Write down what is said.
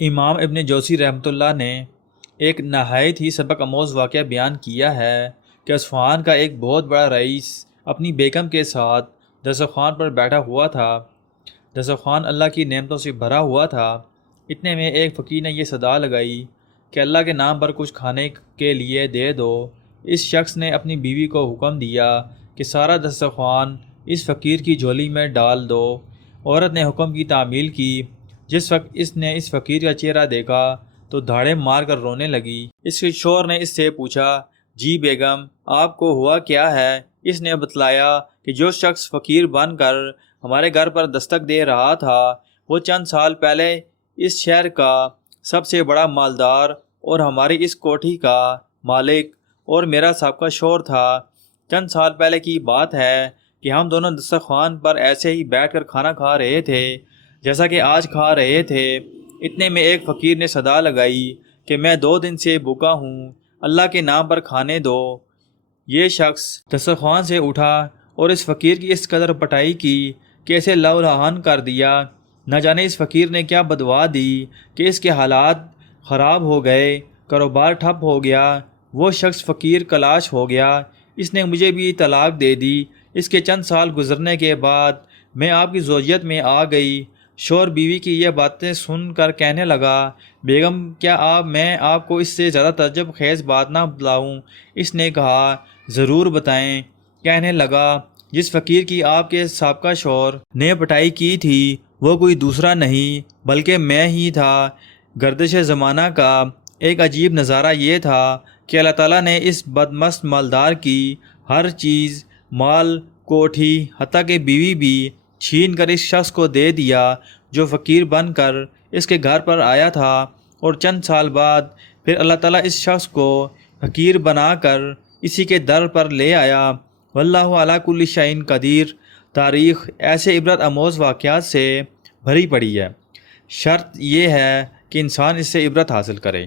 امام ابن جوزی رحمۃ اللہ نے ایک نہایت ہی سبق آموز واقعہ بیان کیا ہے کہ اصفہان کا ایک بہت بڑا رئیس اپنی بیگم کے ساتھ دسترخوان پر بیٹھا ہوا تھا۔ دسترخوان اللہ کی نعمتوں سے بھرا ہوا تھا۔ اتنے میں ایک فقیر نے یہ صدا لگائی کہ اللہ کے نام پر کچھ کھانے کے لیے دے دو۔ اس شخص نے اپنی بیوی کو حکم دیا کہ سارا دسترخوان اس فقیر کی جھولی میں ڈال دو۔ عورت نے حکم کی تعمیل کی۔ جس وقت اس نے اس فقیر کا چہرہ دیکھا تو دھاڑے مار کر رونے لگی۔ اس کے شوہر نے اس سے پوچھا، جی بیگم، آپ کو ہوا کیا ہے؟ اس نے بتلایا کہ جو شخص فقیر بن کر ہمارے گھر پر دستک دے رہا تھا وہ چند سال پہلے اس شہر کا سب سے بڑا مالدار اور ہماری اس کوٹھی کا مالک اور میرا سابقہ شوہر تھا۔ چند سال پہلے کی بات ہے کہ ہم دونوں دسترخوان پر ایسے ہی بیٹھ کر کھانا کھا رہے تھے جیسا کہ آج کھا رہے تھے۔ اتنے میں ایک فقیر نے صدا لگائی کہ میں 2 دن سے بھوکا ہوں، اللہ کے نام پر کھانے دو۔ یہ شخص دسترخوان سے اٹھا اور اس فقیر کی اس قدر پٹائی کی کہ اسے لہو کر دیا۔ نہ جانے اس فقیر نے کیا بدوا دی کہ اس کے حالات خراب ہو گئے، کاروبار ٹھپ ہو گیا۔ وہ شخص فقیر کلاش ہو گیا۔ اس نے مجھے بھی طلاق دے دی۔ اس کے چند سال گزرنے کے بعد میں آپ کی زوجیت میں آ گئی۔ شوہر بیوی کی یہ باتیں سن کر کہنے لگا، بیگم کیا میں آپ کو اس سے زیادہ تعجب خیز بات نہ بتلاؤں؟ اس نے کہا، ضرور بتائیں۔ کہنے لگا، جس فقیر کی آپ کے سابقہ شوہر نے پٹائی کی تھی وہ کوئی دوسرا نہیں بلکہ میں ہی تھا۔ گردش زمانہ کا ایک عجیب نظارہ یہ تھا کہ اللہ تعالیٰ نے اس بدمست مالدار کی ہر چیز، مال، کوٹھی، حتیٰ کہ بیوی بھی چھین کر اس شخص کو دے دیا جو فقیر بن کر اس کے گھر پر آیا تھا، اور چند سال بعد پھر اللہ تعالیٰ اس شخص کو فقیر بنا کر اسی کے در پر لے آیا۔ واللہ علی کل شیء قدیر۔ تاریخ ایسے عبرت آموز واقعات سے بھری پڑی ہے۔ شرط یہ ہے کہ انسان اس سے عبرت حاصل کرے۔